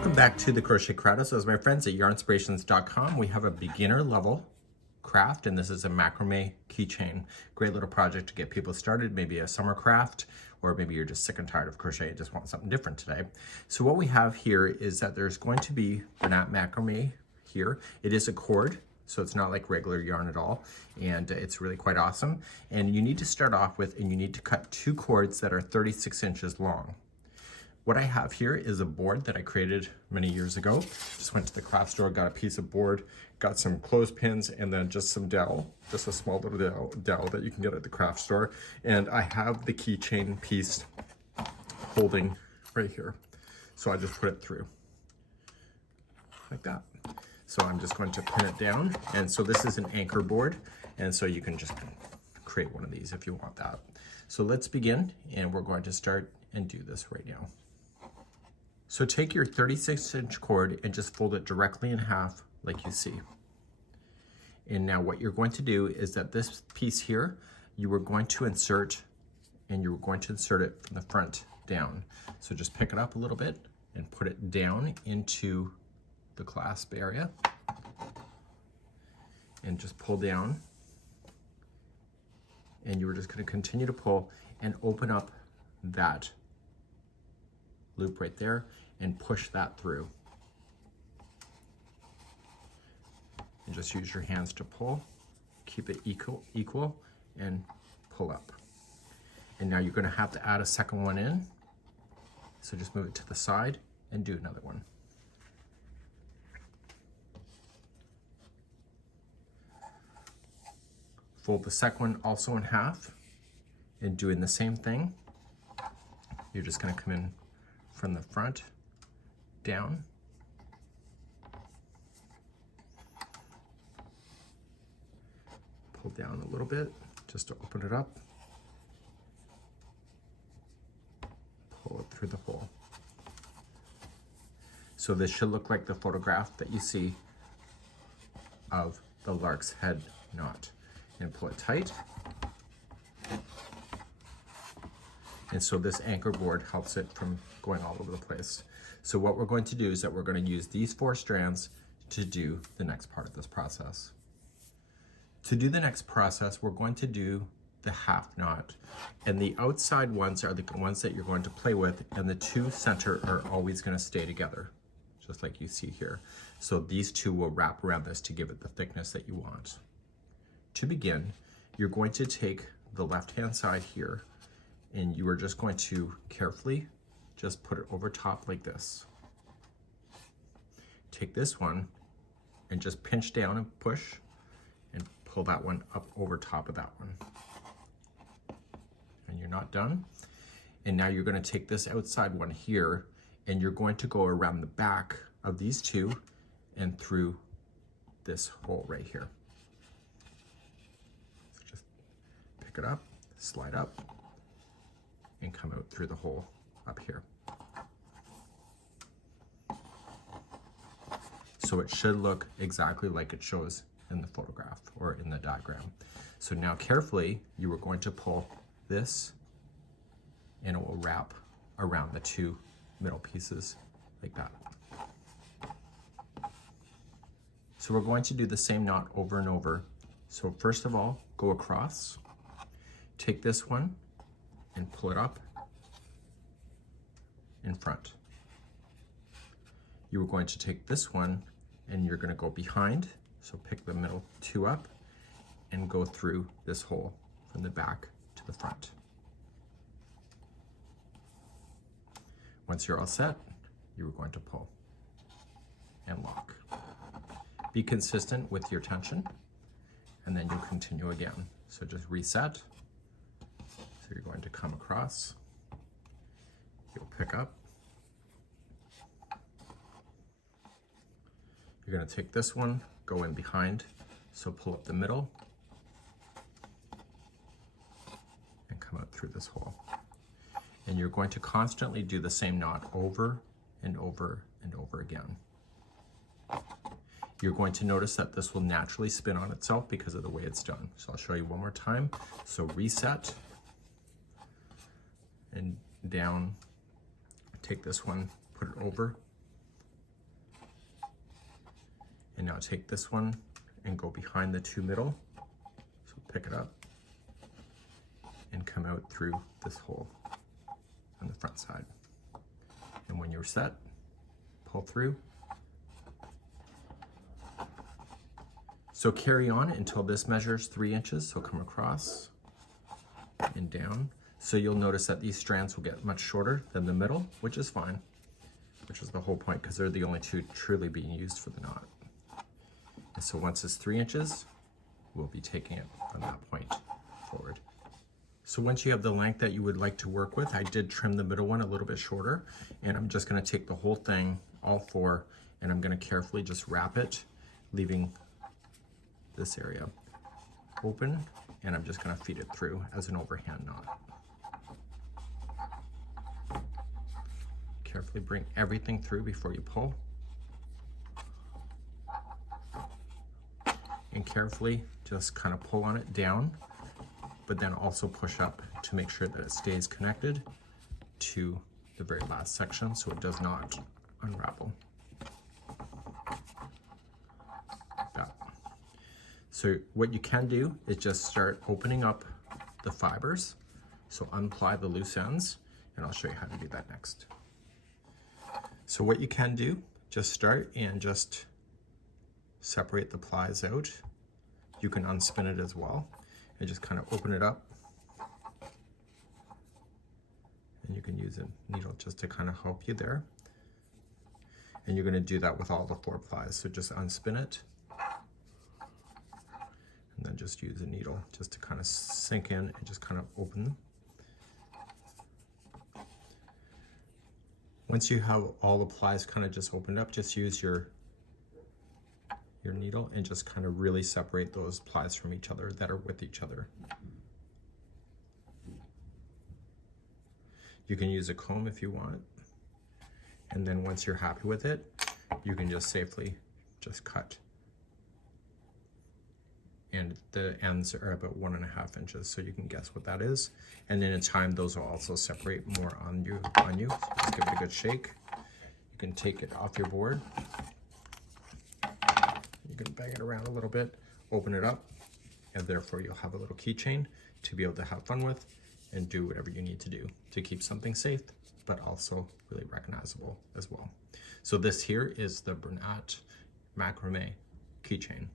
Welcome back to the Crochet Crowd. So as my friends at Yarnspirations.com, we have a beginner level craft, and this is a macrame keychain. Great little project to get people started, maybe a summer craft, or maybe you're just sick and tired of crochet and just want something different today. So what we have here is that there's going to be Bernat macrame here. It is a cord, so it's not like regular yarn at all, and it's really quite awesome. And you need to start off with, and you need to cut 2 cords that are 36 inches long. What I have here is a board that I created many years ago. Just went to the craft store, got a piece of board, got some clothespins, and then just some dowel, just a small little dowel that you can get at the craft store. And I have the keychain piece holding right here. So I just put it through like that. So I'm just going to pin it down. And so this is an anchor board. And so you can just create one of these if you want that. So let's begin, and we're going to start and do this right now. So take your 36-inch cord and just fold it directly in half like you see. And now what you're going to do is that this piece here, you are going to insert, and you're going to insert it from the front down. So just pick it up a little bit and put it down into the clasp area. And just pull down. And you're just going to continue to pull and open up that loop right there and push that through. And just use your hands to pull, keep it equal, and pull up. And now you're going to have to add a second one in. So just move it to the side and do another one. Fold the second one also in half and doing the same thing. You're just going to come in from the front down. Pull down a little bit just to open it up. Pull it through the hole. So this should look like the photograph that you see of the Larks Head Knot. And pull it tight. And so this anchor board helps it from going all over the place. So what we're going to do is that we're going to use these 4 strands to do the next part of this process. To do the next process, we're going to do the half knot. And the outside ones are the ones that you're going to play with, and the 2 center are always going to stay together, just like you see here. So these 2 will wrap around this to give it the thickness that you want. To begin, you're going to take the left-hand side here, and you are just going to carefully just put it over top like this. Take this one and just pinch down and push and pull that one up over top of that one. And you're not done. And now you're going to take this outside one here, and you're going to go around the back of these 2 and through this hole right here. So just pick it up, slide up, and come out through the hole up here. So it should look exactly like it shows in the photograph or in the diagram. So now carefully, you are going to pull this, and it will wrap around the 2 middle pieces like that. So we're going to do the same knot over and over. So first of all, go across, take this one and pull it up in front. You are going to take this one and you're going to go behind, so pick the middle 2 up and go through this hole from the back to the front. Once you're all set, you are going to pull and lock. Be consistent with your tension, and then you'll continue again. So just reset. So you're going to come across, you'll pick up. You're going to take this one, go in behind, so pull up the middle, and come out through this hole. And you're going to constantly do the same knot over and over and over again. You're going to notice that this will naturally spin on itself because of the way it's done. So I'll show you one more time. So reset, and down, take this one, put it over, And now take this one and go behind the two middle. So pick it up and come out through this hole on the front side. And when you're set, pull through. So carry on until this measures 3 inches. So come across and down. So you'll notice that these strands will get much shorter than the middle, which is fine, which is the whole point because they're the only two truly being used for the knot. And so once it's 3 inches, we'll be taking it from that point forward. So once you have the length that you would like to work with, I did trim the middle one a little bit shorter, and I'm just going to take the whole thing, all 4, and I'm going to carefully just wrap it, leaving this area open, and I'm just going to feed it through as an overhand knot. Carefully bring everything through before you pull. And carefully just kind of pull on it down, but then also push up to make sure that it stays connected to the very last section so it does not unravel. Like that. So what you can do is just start opening up the fibers. So unply the loose ends, and I'll show you how to do that next. So what you can do, just start and just separate the plies out. You can unspin it as well and just kind of open it up. And you can use a needle just to kind of help you there. And you're going to do that with all the 4 plies. So just unspin it. And then just use a needle just to kind of sink in and just kind of open them. Once you have all the plies kind of just opened up, just use your needle and just kind of really separate those plies from each other that are with each other. You can use a comb if you want. And then once you're happy with it, you can just safely just cut. And the ends are about 1.5 inches, so you can guess what that is. And then in time, those will also separate more on you. Just give it a good shake. You can take it off your board. You can bang it around a little bit, open it up, and therefore you'll have a little keychain to be able to have fun with and do whatever you need to do to keep something safe, but also really recognizable as well. So this here is the Bernat Macrame Keychain.